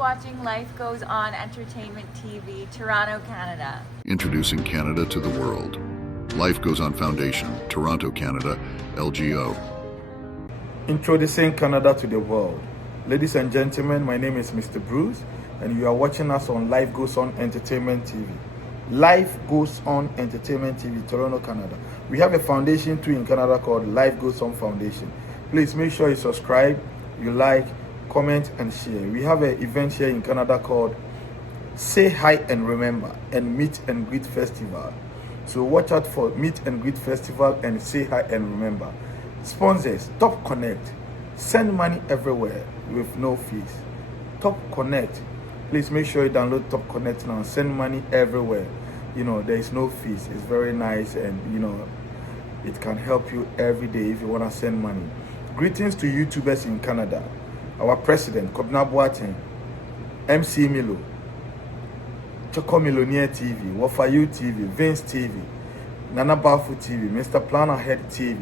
watching Life Goes On Entertainment TV, Toronto, Canada. Introducing Canada to the world. Life Goes On Foundation, Toronto, Canada, LGO. Introducing Canada to the world. Ladies and gentlemen, my name is Mr. Bruce, and you are watching us on Life Goes On Entertainment TV. Life Goes On Entertainment TV, Toronto, Canada. We have a foundation too in Canada called Life Goes On Foundation. Please make sure you subscribe, you like, comment, and share. We have an event here in Canada called Say Hi and Remember and Meet and Greet Festival. So watch out for Meet and Greet Festival and Say Hi and Remember. Sponsors, Top Connect. Send money everywhere with no fees. Top Connect. Please make sure you download Top Connect now. Send money everywhere. You know, there is no fees. It's very nice, and you know, it can help you every day if you want to send money. Greetings to YouTubers in Canada. Our president, Kobna Boateng, MC Milo, Choco Millionaire TV, Wafayu TV, Vince TV, Nana Bafu TV, Mr. Plan Ahead TV,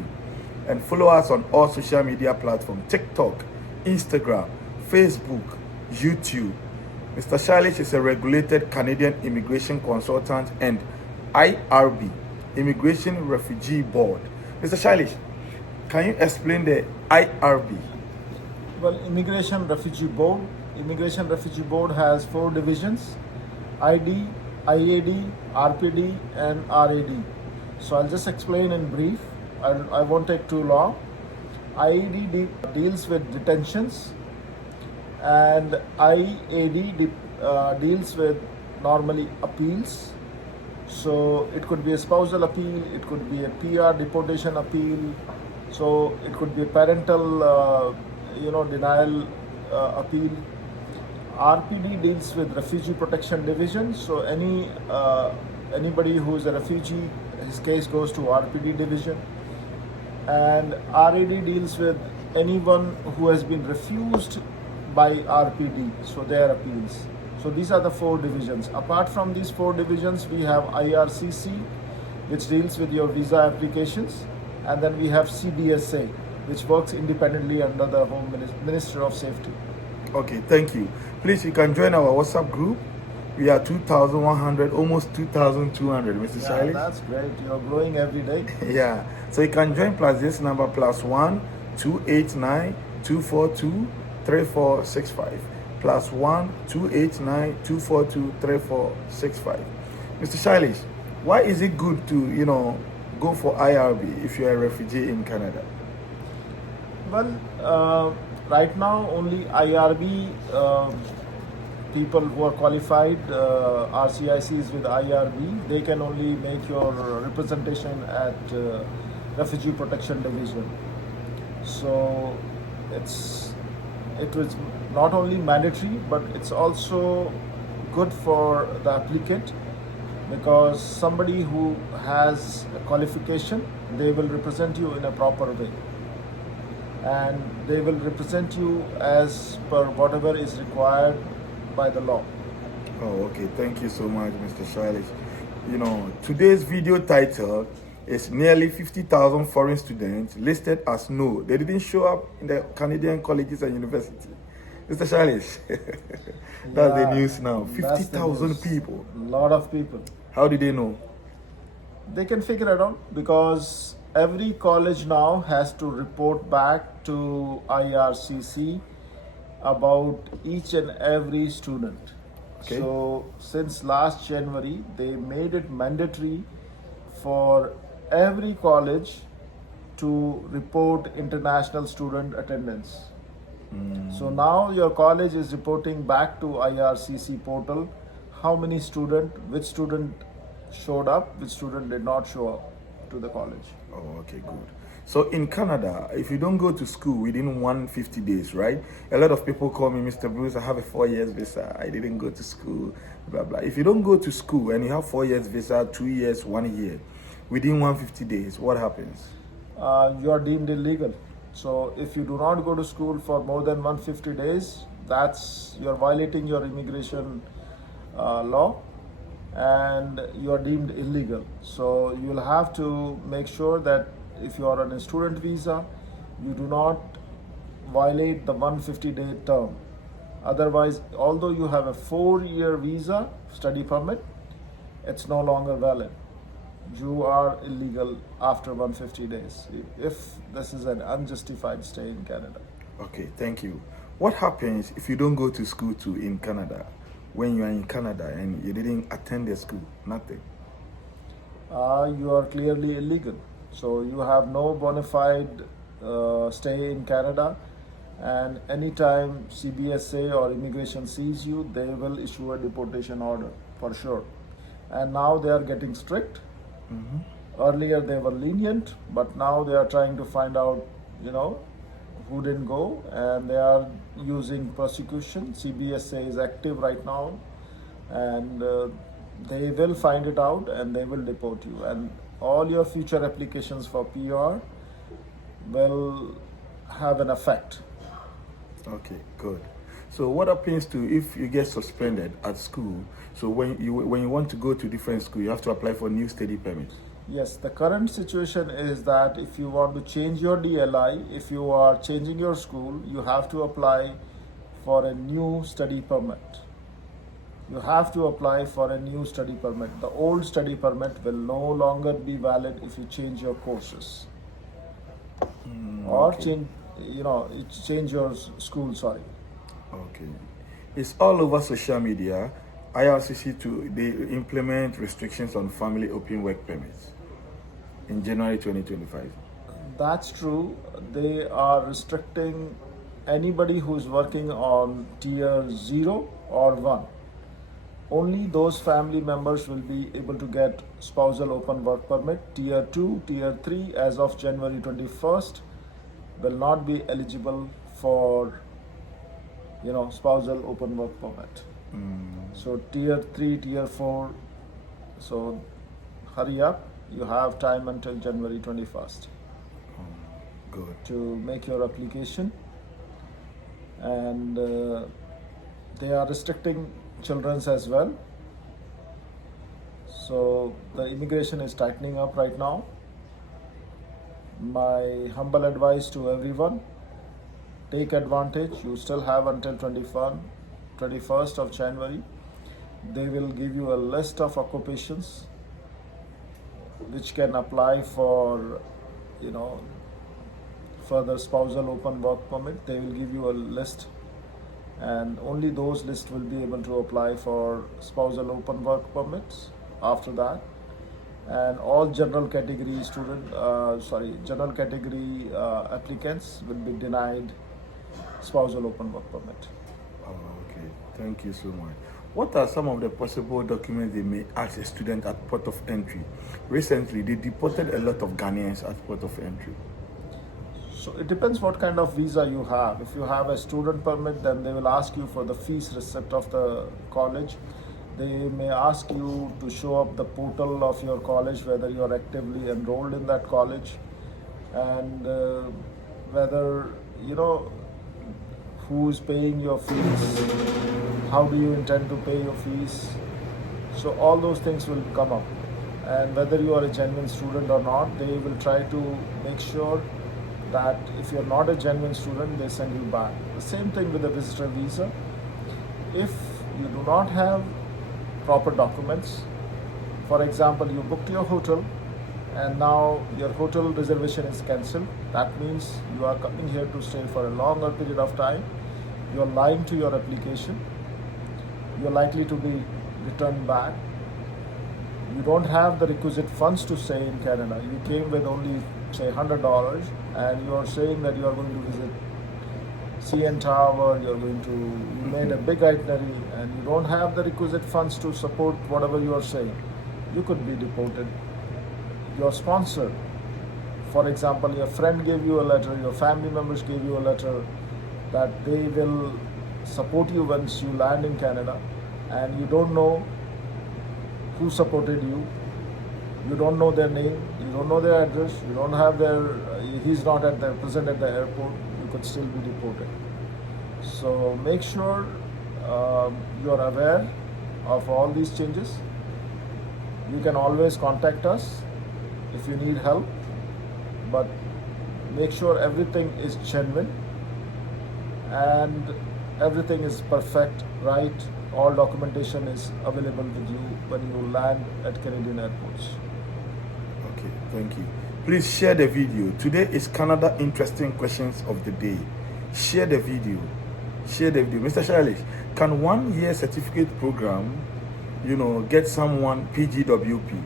and follow us on all social media platforms: TikTok, Instagram, Facebook, YouTube. Mr. Shalish is a regulated Canadian immigration consultant and IRB, Immigration Refugee Board. Mr. Shalish, can you explain the IRB? Well, Immigration Refugee Board. Immigration Refugee Board has 4 divisions: ID, IAD, RPD, and RAD. So I'll just explain in brief. I won't take too long. IAD deals with detentions, and IAD deals with normally appeals. So it could be a spousal appeal, it could be a PR deportation appeal, so it could be a parental denial appeal. RPD deals with Refugee Protection Division. So anybody who is a refugee, his case goes to RPD division. And RAD deals with anyone who has been refused by RPD, so their appeals. So these are the 4 divisions. Apart from these 4 divisions, we have Ircc, which deals with your visa applications, and then we have CBSA, which works independently under the Home Minister of Safety. Okay, thank you. Please, you can join our WhatsApp group. We are 2,100, almost 2,200, Mr. Shalish. That's great. You're growing every day. Yeah. So you can join plus this number +1 289 242 3465. +1 289 242 3465. Mr. Shalish, why is it good to, go for IRB if you're a refugee in Canada? Well, right now only IRB people who are qualified, RCICs with IRB, they can only make your representation at Refugee Protection Division. So it was not only mandatory, but it's also good for the applicant, because somebody who has a qualification, they will represent you in a proper way, and they will represent you as per whatever is required by the law. Oh, okay. Thank you so much, Mr. Shalish. Today's video title is nearly 50,000 foreign students listed as no. They didn't show up in the Canadian colleges and universities. Mr. Shalish, that's the news now. 50,000 people. A lot of people. How did they know? They can figure it out, because every college now has to report back to IRCC about each and every student. Okay. So since last January, they made it mandatory for every college to report international student attendance. So now your college is reporting back to IRCC portal how many which student showed up, which student did not show up to the college. Oh, okay, good. So in Canada, if you don't go to school within 150 days, right? A lot of people call me, Mr. Bruce, I have a 4 years visa. I didn't go to school, blah, blah. If you don't go to school and you have 4 years visa, 2 years, 1 year, within 150 days, what happens? You are deemed illegal. So if you do not go to school for more than 150 days, you're violating your immigration law, and you are deemed illegal. So you'll have to make sure that if you are on a student visa, you do not violate the 150-day term. Otherwise, although you have a 4-year visa study permit, it's no longer valid. You are illegal after 150 days if this is an unjustified stay in Canada. Okay, thank you. What happens if you don't go to school too in Canada? When you are in Canada and you didn't attend the school, nothing. You are clearly illegal. So you have no bona fide stay in Canada, and anytime CBSA or immigration sees you, they will issue a deportation order for sure. And now they are getting strict. Earlier they were lenient, but now they are trying to find out, who didn't go, and they are using prosecution. CBSA is active right now, and they will find it out and they will deport you. And all your future applications for PR will have an effect. Okay, good. So what happens to if you get suspended at school? So when you want to go to different school, you have to apply for new study permit. Yes, the current situation is that if you want to change your DLI, if you are changing your school, you have to apply for a new study permit. You have to apply for a new study permit. The old study permit will no longer be valid if you change your courses. Or okay. change your school, sorry. Okay. It's all over social media. Ircc they implement restrictions on family open work permits in January 2025. That's true. They are restricting anybody who's working on tier 0 or 1. Only those family members will be able to get spousal open work permit. Tier 2, tier 3 as of January 21st will not be eligible for spousal open work permit. So tier 3, tier 4, so hurry up. You have time until January 21st Good. to make your application. And they are restricting children's as well. So the immigration is tightening up right now. My humble advice to everyone, take advantage. You still have until 21st of January. They will give you a list of occupations which can apply for, further spousal open work permit. They will give you a list, and only those lists will be able to apply for spousal open work permits after that. And all general category applicants will be denied spousal open work permit. Oh, okay. Thank you so much. What are some of the possible documents they may ask a student at port of entry? Recently, they deported a lot of Ghanaians at port of entry. So it depends what kind of visa you have. If you have a student permit, then they will ask you for the fees receipt of the college. They may ask you to show up the portal of your college, whether you are actively enrolled in that college, and whether who is paying your fees, how do you intend to pay your fees. So all those things will come up, and whether you are a genuine student or not, they will try to make sure that if you're not a genuine student, they send you back. The same thing with the visitor visa. If you do not have proper documents, for example, you booked your hotel and now your hotel reservation is cancelled, that means you are coming here to stay for a longer period of time. You are lying to your application. You are likely to be returned back. You don't have the requisite funds to stay in Canada. You came with only, say, $100, and you are saying that you are going to visit CN Tower, you made a big itinerary, and you don't have the requisite funds to support whatever you are saying. You could be deported. Your sponsor, for example, your friend gave you a letter, your family members gave you a letter that they will support you once you land in Canada, and you don't know who supported you. You don't know their name, you don't know their address, you don't have he's not present at the airport, you could still be deported. So make sure you are aware of all these changes. You can always contact us if you need help, but make sure everything is genuine, and everything is perfect, right? All documentation is available with you when you land at Canadian airports. Okay, thank you. Please share the video. Today is Canada Interesting Questions of the Day. Share the video. Share the video. Mr. Shalish, can 1 year certificate program, get someone PGWP,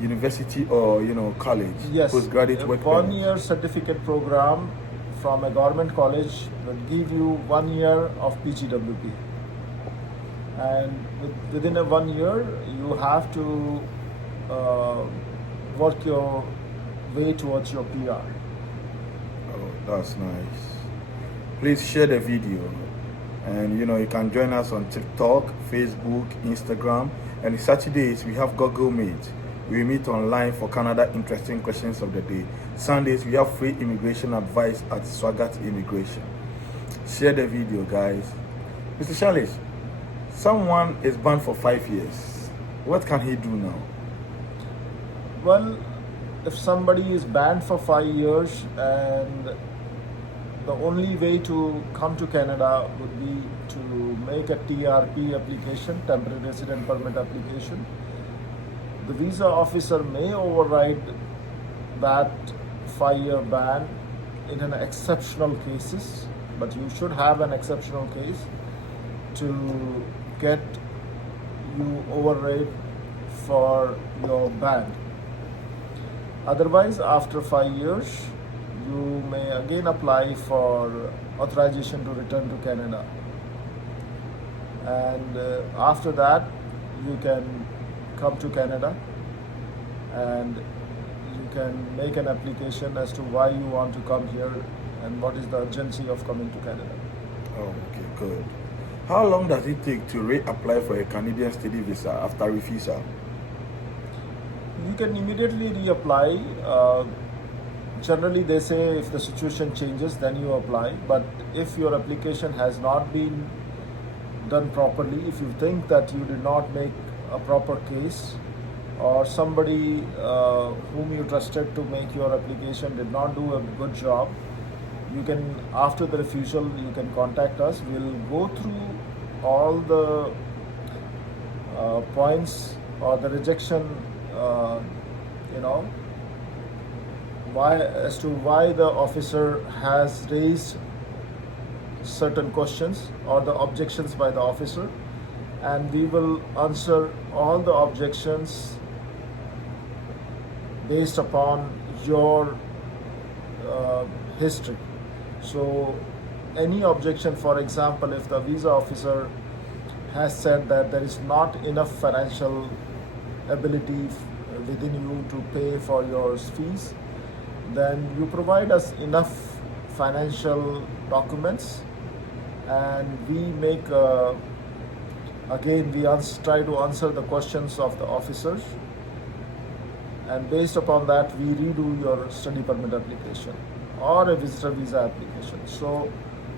university or, college, Yes, postgraduate a work permit? 1 year certificate program from a government college will give you 1 year of PGWP. And within a 1 year, you have to work your way towards your PR. Oh, that's nice. Please share the video. And you can join us on TikTok, Facebook, Instagram. And Saturdays we have Google Meet. We meet online for Canada Interesting Questions of the Day. Sundays we have free immigration advice at Swagat Immigration. Share the video, guys. Mr. Shalish, someone is banned for 5 years. What can he do now? Well, if somebody is banned for 5 years and the only way to come to Canada would be to make a TRP application, temporary resident permit application, the visa officer may override that 5-year ban in an exceptional cases, but you should have an exceptional case to get you override for your ban. Otherwise, after 5 years, you may again apply for authorization to return to Canada. And after that, you can come to Canada and you can make an application as to why you want to come here and what is the urgency of coming to Canada. Oh, okay, good. How long does it take to reapply for a Canadian study visa after refusal? You can immediately reapply. Generally, they say if the situation changes, then you apply. But if your application has not been done properly, if you think that you did not make a proper case, or somebody whom you trusted to make your application did not do a good job, you can, after the refusal, you can contact us. We'll go through all the points or the rejection, why the officer has raised certain questions or the objections by the officer, and we will answer all the objections based upon your history. So any objection, for example, if the visa officer has said that there is not enough financial ability within you to pay for your fees, then you provide us enough financial documents, and we make try to answer the questions of the officers, and based upon that we redo your study permit application or a visitor visa application. So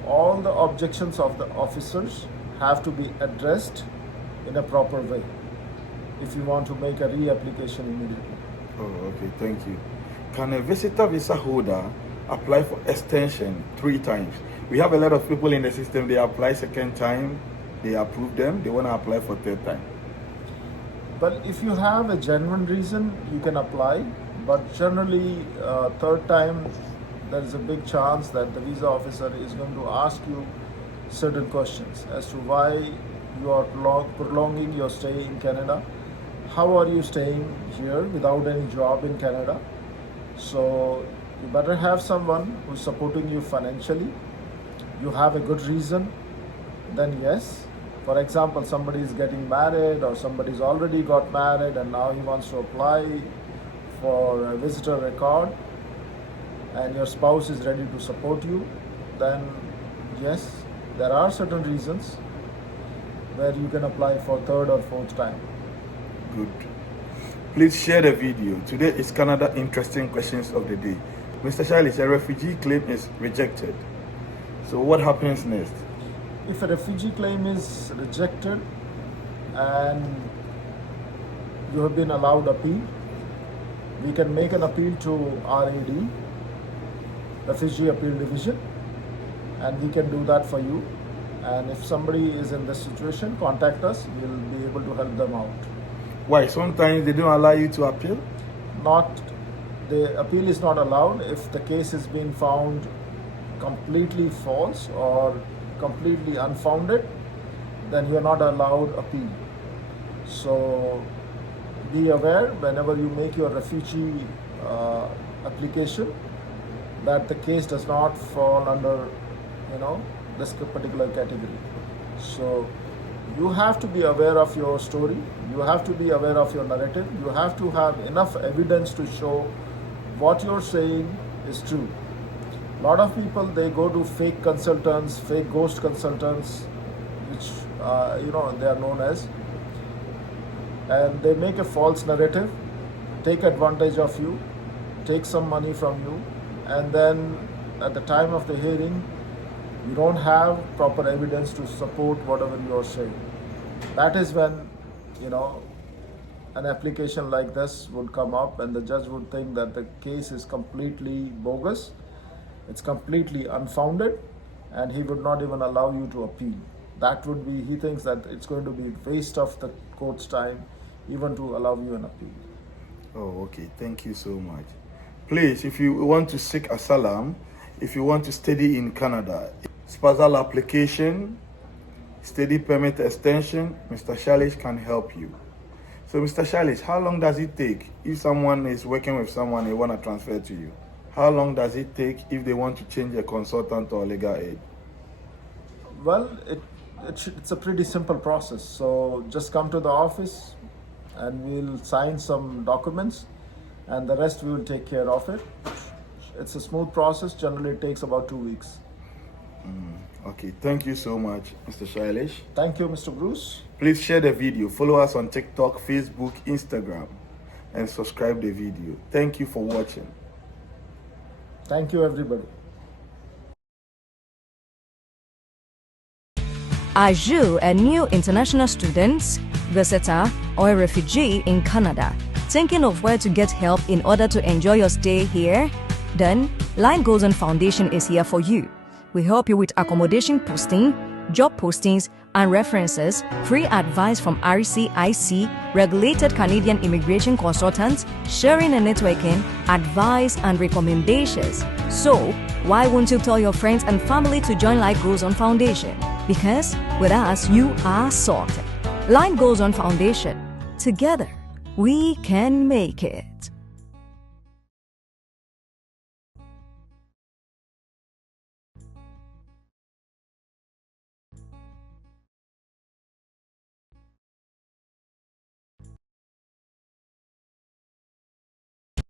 all the objections of the officers have to be addressed in a proper way if you want to make a reapplication immediately. Oh, okay, thank you. Can a visitor visa holder apply for extension 3 times? We have a lot of people in the system, they apply second time, they approve them, they want to apply for third time. But if you have a genuine reason, you can apply. But generally, third time, there is a big chance that the visa officer is going to ask you certain questions as to why you are prolonging your stay in Canada. How are you staying here without any job in Canada? So you better have someone who's supporting you financially. You have a good reason, then yes. For example, somebody is getting married or somebody's already got married and now he wants to apply for a visitor record and your spouse is ready to support you, then yes, there are certain reasons where you can apply for third or fourth time. Good. Please share the video. Today is Canada Interesting Questions of the Day. Mr. Shalish, a refugee claim is rejected. So what happens next? If a refugee claim is rejected and you have been allowed appeal, we can make an appeal to RAD, Refugee Appeal Division, and we can do that for you. And if somebody is in this situation, contact us. We'll be able to help them out. Why? Sometimes they don't allow you to appeal? The appeal is not allowed if the case is being found completely false or completely unfounded, then you are not allowed appeal. So be aware whenever you make your refugee application that the case does not fall under, this particular category. So you have to be aware of your story. You have to be aware of your narrative. You have to have enough evidence to show what you're saying is true. A lot of people, they go to fake consultants, fake ghost consultants, which they are known as, and they make a false narrative, take advantage of you, take some money from you, and then at the time of the hearing, you don't have proper evidence to support whatever you are saying. That is when, an application like this would come up and the judge would think that the case is completely bogus, it's completely unfounded, and he would not even allow you to appeal. That would be, he thinks that it's going to be waste of the court's time even to allow you an appeal. Oh, okay. Thank you so much. Please, if you want to seek asylum, if you want to study in Canada, spousal application, study permit extension, Mr. Shalish can help you. So, Mr. Shalish, how long does it take if someone is working with someone they want to transfer to you? How long does it take if they want to change a consultant or legal aid? Well, it's a pretty simple process. So just come to the office and we'll sign some documents and the rest we will take care of it. It's a smooth process. Generally, it takes about 2 weeks. Okay, thank you so much, Mr. Shailesh. Thank you, Mr. Bruce. Please share the video, follow us on TikTok, Facebook, Instagram, and subscribe the video. Thank you for watching. Thank you, everybody. Are you a new international student, visitor, or a refugee in Canada? Thinking of where to get help in order to enjoy your stay here? Then, Line Goes On Foundation is here for you. We help you with accommodation posting, job postings, and references, free advice from Ircc, regulated Canadian immigration consultants, sharing and networking, advice and recommendations. So, why won't you tell your friends and family to join Line Goes On Foundation? Because with us, you are sorted. Line Goes On Foundation. Together, we can make it.